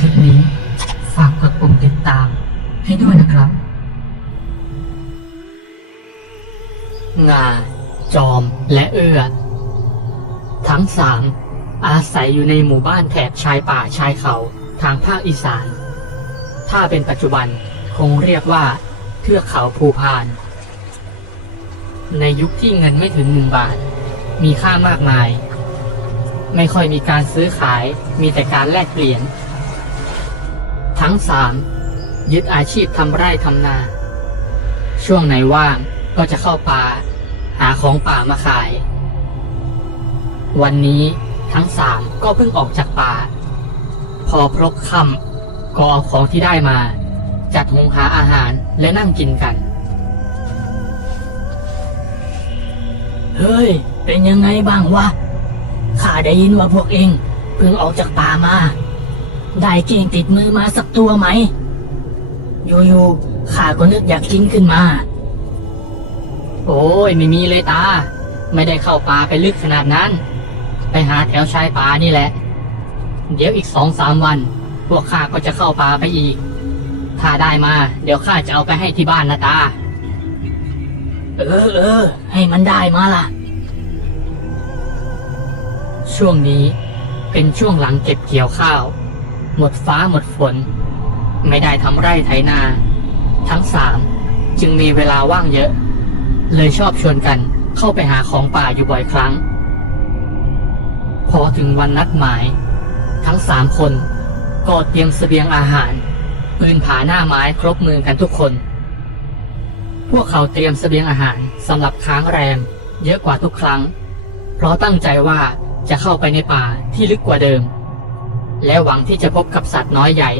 คลิปนี้ ฝากกดปุ่มติดตามให้ด้วยนะครับ งา จอม และเอื้อ ทั้งสามอาศัยอยู่ในหมู่บ้านแถบชายป่าชายเขาทางภาคอีสาน ถ้าเป็นปัจจุบันคงเรียกว่าเทือกเขาภูพาน ในยุคที่เงินไม่ถึงหนึ่งบาท มีค่ามากมาย ไม่ค่อยมีการซื้อขาย มีแต่การแลกเปลี่ยน ทั้งสามยึดอาชีพทำไร่ทำนา ช่วงไหนว่างก็จะเข้าป่า หาของป่ามาขาย วันนี้ทั้งสามก็เพิ่งออกจากป่า พอพลบค่ำก็เอาของที่ได้มา จัดหุงหาอาหารและนั่งกินกัน เฮ้ย เป็นยังไงบ้างวะข้าได้ยินว่าพวกเองเพิ่งออกจากป่ามา ได้เก่งติดมือมาสักตัวไหม อยู่ๆข้าก็นึกอยากกินขึ้นมา โอ้ยไม่มีเลยตา ไม่ได้เข้าป่าไปลึกขนาดนั้น ไปหาแถวชายป่านี่แหละ เดี๋ยวอีกสองสามวัน พวกข้าก็จะเข้าป่าไปอีก ถ้าได้มา เดี๋ยวข้าจะเอาไปให้ที่บ้านนะตา เออเออ ให้มันได้มาล่ะ ช่วงนี้เป็นช่วงหลังเก็บเกี่ยวข้าว หมดฟ้าหมดฝน ไม่ได้ทำไร่ไถนา ทั้งสามจึงมีเวลาว่างเยอะ เลยชอบชวนกันเข้าไปหาของป่าอยู่บ่อยครั้ง พอถึงวันนัดหมาย ทั้งสามคนก็เตรียมเสบียงอาหารปืนผาหน้าไม้ครบมือกันทุกคน พวกเขาเตรียมเสบียงอาหารสำหรับค้างแรมเยอะกว่าทุกครั้ง เพราะตั้งใจว่าจะเข้าไปในป่าที่ลึกกว่าเดิม และหวังที่จะพบกับสัตว์น้อยใหญ่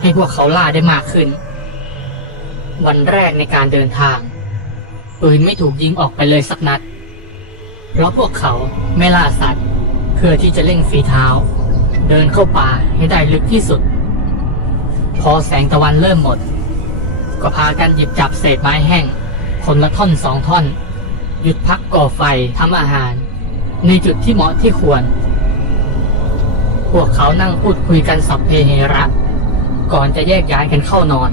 ให้พวกเขาล่าได้มากขึ้น วันแรกในการเดินทาง ปืนไม่ถูกยิงออกไปเลยสักนัด เพราะพวกเขาไม่ล่าสัตว์ เพื่อที่จะเล่งฝีเท้า เดินเข้าป่าให้ได้ลึกที่สุด พอแสงตะวันเริ่มหมด ก็พากันหยิบจับเศษไม้แห้ง คนละท่อนสองท่อน หยุดพักก่อไฟทำอาหาร ในจุดที่เหมาะที่ควร พวกเขานั่งพูดคุยกันสัพเพเหระ ก่อนจะแยกย้ายกันเข้านอน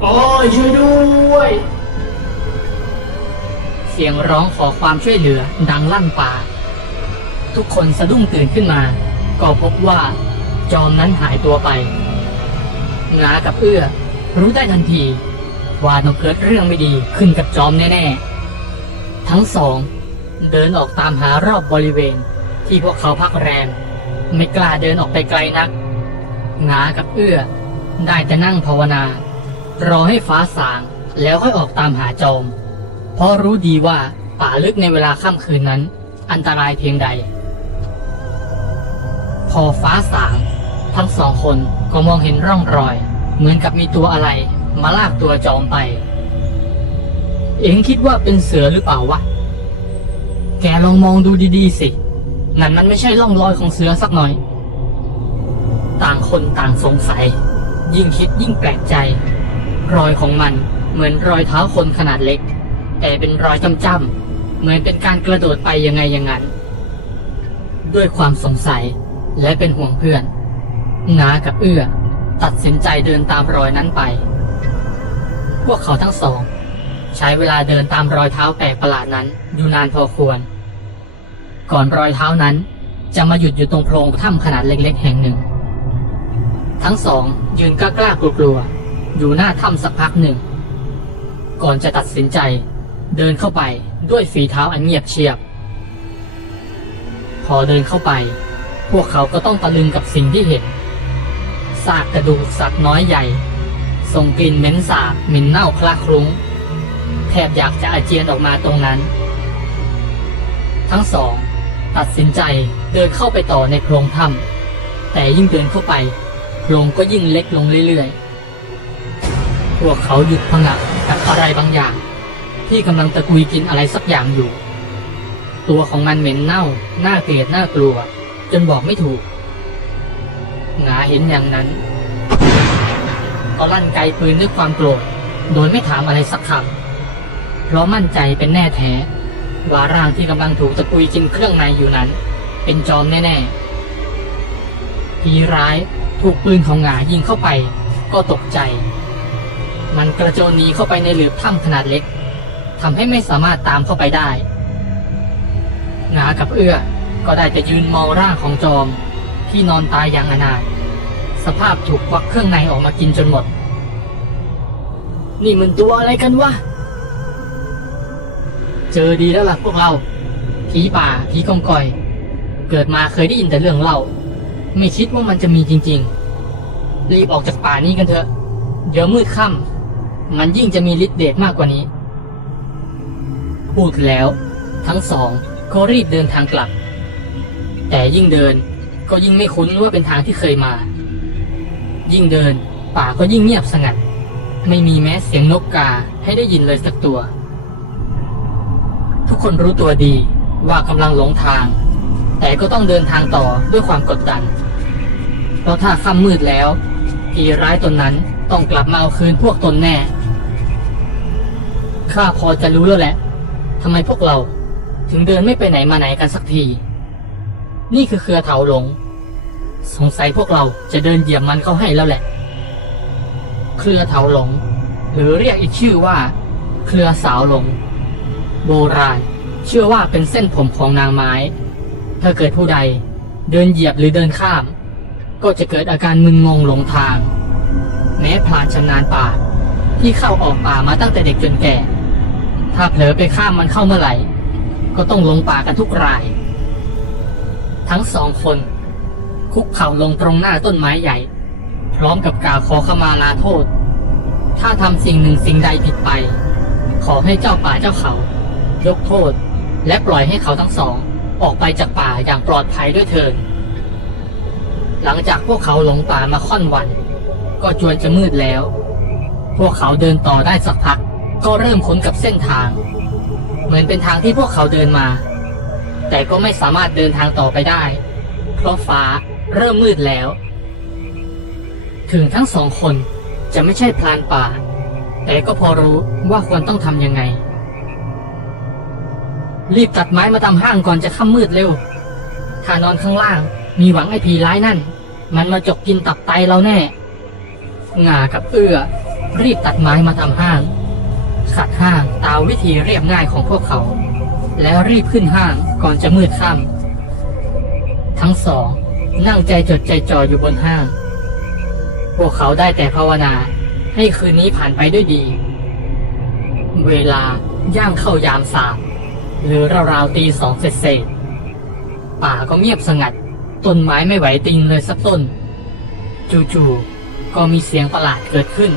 โอ้ยช่วยด้วย เสียงร้องขอความช่วยเหลือดังลั่นป่า ทุกคนสะดุ้งตื่นขึ้นมา ก็พบว่า จอมนั้นหายตัวไปงากับเอื้อ รู้ได้ทันทีว่าต้องเกิดเรื่องไม่ดีขึ้นกับจอมแน่ๆ ทั้งสอง เดินออกตามหารอบบริเวณที่พวกเขาพักแรม ไม่กล้าเดินออกไปไกลนักงากับเอื้อ ได้แต่นั่งภาวนา รอให้ฟ้าสางแล้วค่อยออกตามหาจอม เพราะรู้ดีว่าป่าลึกในเวลาค่ำคืนนั้น อันตรายเพียงใด พอฟ้าสาง ทั้งสองคนก็มองเห็นร่องรอย เหมือนกับมีตัวอะไร มาลากตัวจอมไป เอ็งคิดว่าเป็นเสือหรือเปล่าวะ แกลองมองดูดีๆสิ นั่นมันไม่ใช่ร่องรอยของเสือสักหน่อย ต่างคนต่างสงสัย ยิ่งคิดยิ่งแปลกใจ รอยของมันเหมือนรอยเท้าคนขนาดเล็ก แต่เป็นรอยจ้ำๆเหมือนเป็นการกระโดดไปยังไงอย่างนั้น ด้วยความสงสัยและเป็นห่วงเพื่อนนากับเอื้อ ตัดสินใจเดินตามรอยนั้นไป พวกเขาทั้งสอง ใช้เวลาเดินตามรอยเท้าแปลกประหลาดนั้นอยู่นานพอควร ก่อนรอยเท้านั้น จะมาหยุดอยู่ตรงโพรงถ้ำขนาดเล็กๆ แห่งหนึ่ง ทั้งสองยืนกล้าๆกลัวๆอยู่หน้าถ้ำสักพักหนึ่ง ก่อนจะตัดสินใจ เดินเข้าไปด้วยฝีเท้าอันเงียบเชียบ พอเดินเข้าไป พวกเขาก็ต้องตะลึงกับสิ่งที่เห็นซากกระดูกสัตว์น้อยใหญ่ส่งกลิ่นเหม็นสาบเหม็นเน่าคลาคลุ้งแทบอยากจะอาเจียนออกมาตรงนั้น ทั้งสอง ตัดสินใจเดินเข้าไปต่อในโพรงถ้ำแต่ยิ่งเดินเข้าไปโพรงก็ยิ่งเล็กลงเรื่อยๆ พวกเขาหยุดพงะกับอะไรบางอย่าง ที่กำลังตะกุยกินอะไรสักอย่างอยู่ ตัวของมันเหม็นเน่าน่าเกลียดน่ากลัว จนบอกไม่ถูกหงาเห็นอย่างนั้นก็ลั่นไกปืนด้วยความโกรธโดยไม่ถามอะไรสักคำเพราะมั่นใจเป็นแน่แท้ ว่าร่างที่กำลังถูกตะกุยกินเครื่องในอยู่นั้น เป็นจอมแน่ๆผีร้ายถูกปืนของหงายิงเข้าไป ก็ตกใจ มันกระโจนหนีเข้าไปในหลืบถ้ำขนาดเล็กทำให้ไม่สามารถตามเข้าไปได้หงากับเอื้อก็ได้แต่ยืนมองร่างของจอมที่นอนตายอย่างอนาถสภาพถูกควักเครื่องในออกมากินจนหมด นี่มันตัวอะไรกันวะ เจอดีแล้วล่ะพวกเรา ผีป่าผีกองกอย เกิดมาเคยได้ยินแต่เรื่องเล่า ไม่คิดว่ามันจะมีจริง ๆ รีบออกจากป่านี้กันเถอะ เดี๋ยวมืดค่ำมันยิ่งจะมีฤทธิ์เดชมากกว่านี้ พูดแล้ว ทั้งสองก็รีบเดินทางกลับ แต่ยิ่งเดินก็ยิ่งไม่คุ้นว่าเป็นทางที่เคยมา ยิ่งเดิน ป่าก็ยิ่งเงียบสงัด ไม่มีแม้เสียงนกกาให้ได้ยินเลยสักตัว ทุกคนรู้ตัวดีว่ากำลังหลงทาง แต่ก็ต้องเดินทางต่อด้วยความกดดัน เพราะถ้าค่ำมืดแล้วผีร้ายตนนั้นต้องกลับมาเอาคืนพวกตนแน่ ข้าพอจะรู้แล้วแหละทำไมพวกเราถึงเดินไม่ไปไหนมาไหนกันสักที นี่คือเครือเถาหลง สงสัยพวกเราจะเดินเหยียบมันเข้าให้แล้วแหละ เครือเถาหลง หรือเรียกอีกชื่อว่า เครือสาวหลง โบราณ เชื่อว่าเป็นเส้นผมของนางไม้ ถ้าเกิดผู้ใดเดินเหยียบหรือเดินข้าม ก็จะเกิดอาการมึนงงหลงทาง แม้พลานชำนาญป่า ที่เข้าออกป่ามาตั้งแต่เด็กจนแก่ ถ้าเผลอไปข้ามมันเข้าเมื่อไหร่ ก็ต้องลงป่ากันทุกราย ทั้งสองคน คุกเข่าลงตรงหน้าต้นไม้ใหญ่ พร้อมกับกล่าวขอขมาลาโทษ ถ้าทำสิ่งหนึ่งสิ่งใดผิดไป ขอให้เจ้าป่าเจ้าเขา ยกโทษ และปล่อยให้เขาทั้งสองออกไปจากป่าอย่างปลอดภัยด้วยเถิดหลังจากพวกเขาหลงป่ามาค่อนวัน ก็จวนจะมืดแล้ว พวกเขาเดินต่อได้สักพัก ก็เริ่มค้นกับเส้นทาง เหมือนเป็นทางที่พวกเขาเดินมา แต่ก็ไม่สามารถเดินทางต่อไปได้ เพราะฟ้าเริ่มมืดแล้ว ถึงทั้งสองคนจะไม่ใช่พรานป่า แต่ก็พอรู้ว่าควรต้องทำยังไง รีบตัดไม้มาทำห้างก่อนจะค่ำมืดเร็ว ถ้านอนข้างล่าง มีหวังไอ้ผีร้ายนั่น มันมาจกกินตับไตเราแน่งากับเอื้อ รีบตัดไม้มาทำห้างขัดห้างตามวิธีเรียบง่ายของพวกเขา แล้วรีบขึ้นห้างก่อนจะมืดค่ำทั้งสอง นั่งใจจดใจจ่ออยู่บนห้าง พวกเขาได้แต่ภาวนา ให้คืนนี้ผ่านไปด้วยดี เวลาย่างเข้ายามสาม หรือราวๆตีสองเศษๆป่าก็เงียบสงัด ต้นไม้ไม่ไหวติงเลยสักต้น จู่ๆก็มีเสียงประหลาดเกิดขึ้น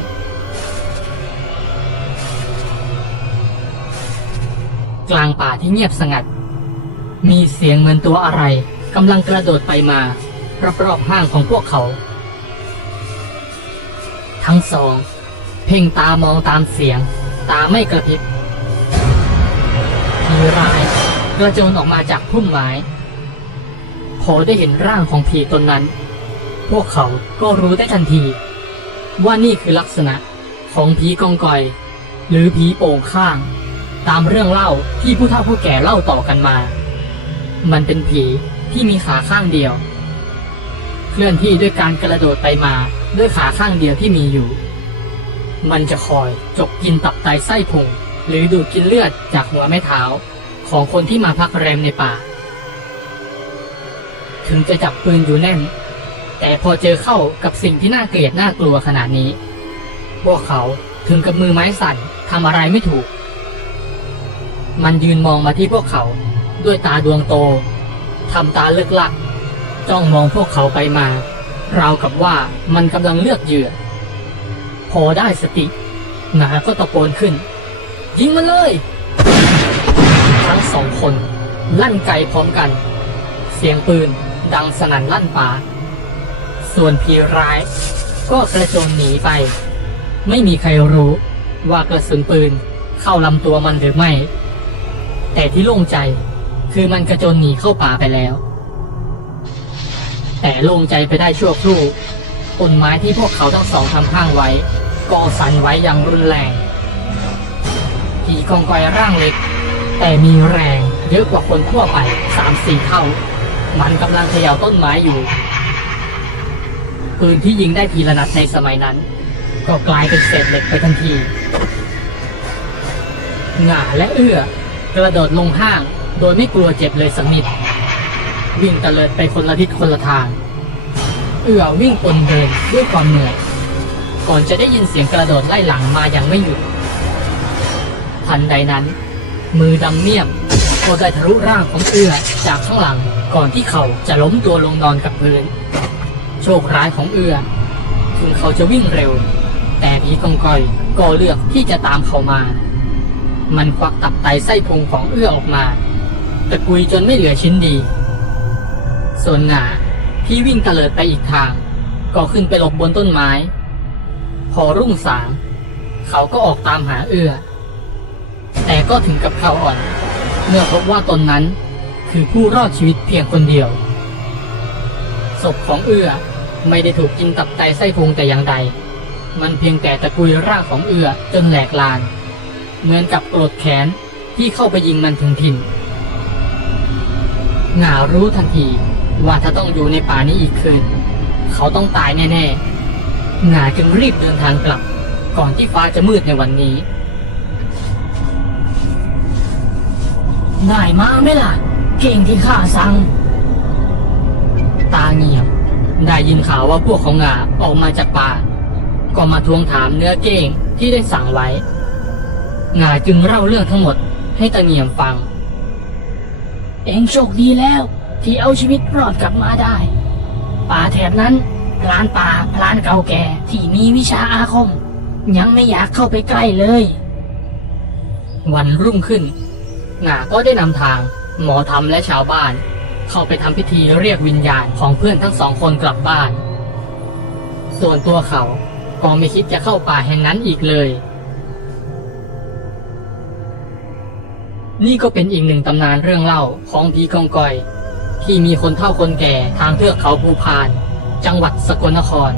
กลางป่าที่เงียบสงัด มีเสียงเหมือนตัวอะไรกำลังกระโดดไปมารอบๆห้างของพวกเขา ทั้งสอง เพ่งตามองตามเสียง ตาไม่กระพริบ ผีร้ายกระโจนออกมาจากพุ่มไม้พอได้เห็นร่างของผีตนนั้น พวกเขาก็รู้ได้ทันที ว่านี่คือลักษณะของผีกองกอย หรือผีโป่งข้าง ตามเรื่องเล่าที่ผู้เฒ่าผู้แก่เล่าต่อกันมา มันเป็นผีที่มีขาข้างเดียว เคลื่อนที่ด้วยการกระโดดไปมาด้วยขาข้างเดียวที่มีอยู่ มันจะคอยจกกินตับไตไส้พุง หรือดูดกินเลือดจากหัวแม่เท้าของคนที่มาพักแรมในป่า ถึงจะจับปืนอยู่แน่น แต่พอเจอเข้ากับสิ่งที่น่าเกลียดน่ากลัวขนาดนี้ พวกเขาถึงกับมือไม้สั่นทำอะไรไม่ถูก มันยืนมองมาที่พวกเขาด้วยตาดวงโตทำตาเลือกลัก จ้องมองพวกเขาไปมา ราวกับว่ามันกำลังเลือกเหยื่อ พอได้สติหนาก็ตะโกนขึ้น ยิงมันเลย ทั้งสองคนลั่นไกพร้อมกัน เสียงปืนดังสนั่นลั่นป่า ส่วนผีร้ายก็กระโจนหนีไป ไม่มีใครรู้ว่ากระสุนปืนเข้าลำตัวมันหรือไม่ แต่ที่โล่งใจคือมันกระโจนหนีเข้าป่าไปแล้ว แต่โล่งใจไปได้ชั่วครู่ต้นไม้ที่พวกเขาทั้งสองทำข้างไว้ก็สั่นไหว้อย่างรุนแรง ผีกองกอยร่างเล็ก แต่มีแรงเยอะกว่าคนทั่วไปสามสี่เท่า มันกำลังเขย่าต้นไม้อยู่ปืนที่ยิงได้ทีละนัดในสมัยนั้น ก็กลายเป็นเศษเหล็กไปทันที หง่าและเอื้อกระโดดลงห้าง โดยไม่กลัวเจ็บเลยสักนิด วิ่งตะเลิดไปคนละทิศคนละทาง เอื้อวิ่งปนเดินด้วยความเหนื่อย ก่อนจะได้ยินเสียงกระโดดไล่หลังมาอย่างไม่หยุด ทันใดนั้น มือดำเนียบก็ได้ทะลุร่างของเอื้อจากข้างหลังก่อนที่เขาจะล้มตัวลงนอนกับพื้น โชคร้ายของเอื้อถึงเขาจะวิ่งเร็ว แต่ผีกองกอยก็เลือกที่จะตามเขามา มันควักตับไตไส้พุงของเอื้อออกมาตะกุยจนไม่เหลือชิ้นดี ส่วนหงาที่วิ่งเตลิดไปอีกทาง ก็ขึ้นไปหลบบนต้นไม้ พอรุ่งสาง เขาก็ออกตามหาเอื้อ ก็ถึงกับข่าวอ่อน เมื่อพบว่าตนนั้นคือผู้รอดชีวิตเพียงคนเดียว ศพของเอื้อไม่ได้ถูกกินตับไตไส้พุงแต่อย่างใด มันเพียงแต่ตะกุยร่างของเอื้อจนแหลกลาน เหมือนกับโกรธแค้นที่เข้าไปยิงมันถึงถิ่นหงารู้ทันทีว่าถ้าต้องอยู่ในป่านี้อีกคืน เขาต้องตายแน่ๆหงาจึงรีบเดินทางกลับ ก่อนที่ฟ้าจะมืดในวันนี้ ได้มาไหมล่ะ เก่งที่ข้าสั่ง ตาเงียบ ได้ยินข่าวว่าพวกของงาออกมาจากป่า ก็มาทวงถามเนื้อเก้งที่ได้สั่งไว้ งาจึงเล่าเรื่องทั้งหมดให้ตาเงียมฟัง เองโชคดีแล้ว ที่เอาชีวิตรอดกลับมาได้ ป่าแถบนั้นพลานป่าพลานเก่าแก่ที่มีวิชาอาคม ยังไม่อยากเข้าไปใกล้เลย วันรุ่งขึ้นห งาก็ได้นำทาง หมอธรรมและชาวบ้าน เข้าไปทำพิธีเรียกวิญญาณของเพื่อนทั้งสองคนกลับบ้าน ส่วนตัวเขาก็ไม่คิดจะเข้าป่าแห่งนั้นอีกเลย นี่ก็เป็นอีกหนึ่งตำนานเรื่องเล่าของผีกองกอย ที่มีคนเฒ่าคนแก่ทางเทือกเขาภูพาน จังหวัดสกลนคร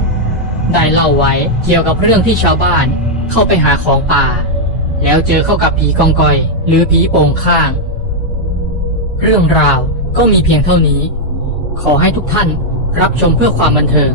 ได้เล่าไว้เกี่ยวกับเรื่องที่ชาวบ้านเข้าไปหาของป่า แล้วเจอเข้ากับผีกองกอย หรือผีโป่งข้าง เรื่องราวก็มีเพียงเท่านี้ ขอให้ทุกท่านรับชมเพื่อความบันเทิง